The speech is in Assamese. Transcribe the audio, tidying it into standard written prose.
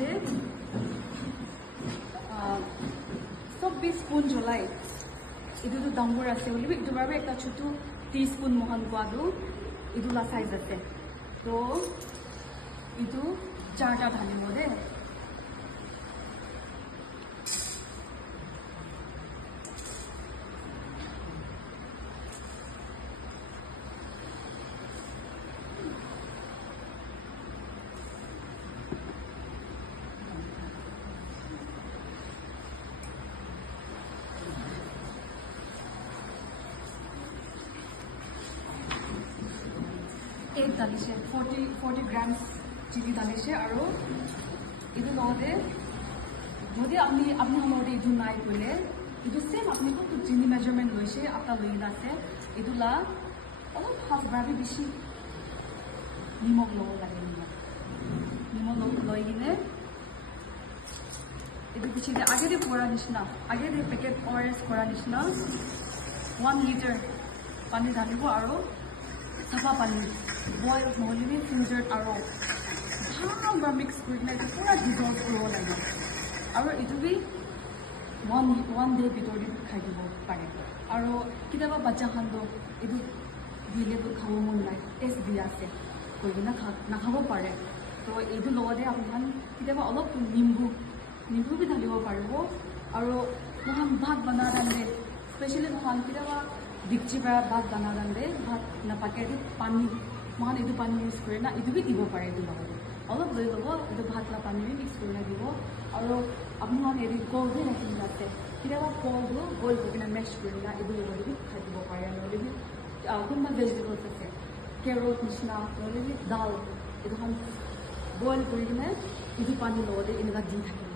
যে 24 স্পুন জ্বলাই এইটোতো ডাঙৰ আছে বুলি এইটো বাৰু এটা ছোট টিস্পুন মহান কোৱাটো এইটো লা সাইজ আছে তো এইটো 4টা ঢালিব দে डालिसे 40 ग्राम्स चिली डालिसे और इधर लगते যদি আপনি সময়তে এইটো নাই কৰিলে এইটো সেম আপনি কত চিনি মেজারমেন্ট লৈছে আপনা লৈ আছে এইটোলা অলপ হাফ ভাবি বেশি নিমখ লব লাগে নিমখ লৈ কিনে এইটো পিছে আগে দিয়ে পড়া নিচিনা আগে দিয়ে পেকেট ORS করা নিচিনা 1 লিটার পানী ঢালিব আৰু চাফা পানী বইল নহ'লে ফ্ৰিজত আৰু ভালদৰে মিক্স কৰি কিনে পুৰা ডিজলভ কৰিব লাগে আৰু এইটো বি ওৱান ডে ভিতৰতে খাই দিব পাৰে আৰু কেতিয়াবা বাচ্চাখনটো এইটো দিলেতো খাব মন নাই টেষ্ট দি আছে কৈ কিনে নাখাব পাৰে তো এইটো লগতে আপোনাৰ কেতিয়াবা অলপ নিম্বু বি ঢালিব পাৰিব আৰু মহান ভাত বনাই ৰান্ধে স্পেচিয়েলি মহান কেতিয়াবা ডিগচি পৰা ভাত বনাই ৰান্ধে ভাত নাপাকে পানী মহান এইটো পানী ইউজ কৰে না এইটো বি দিব পাৰে এইটো লগতে অলপ লৈ ল'ব এইটো ভাত লা পানী মিক্স কৰি দিব আৰু আপোনাৰ হেৰি কলটো ৰাখি যাতে কেতিয়াবা কলটো বইল কৰি কিনে মেছ কৰি না এইটো লগতে খাই দিব পাৰে নহ'লে কোনোবা ভেজিটেবলছ আছে কেৰট নিচিনা নহ'লে ডাল এইটো বইল কৰি কিনে এইটো পানী লগতে এনেকুৱা দি থাকিব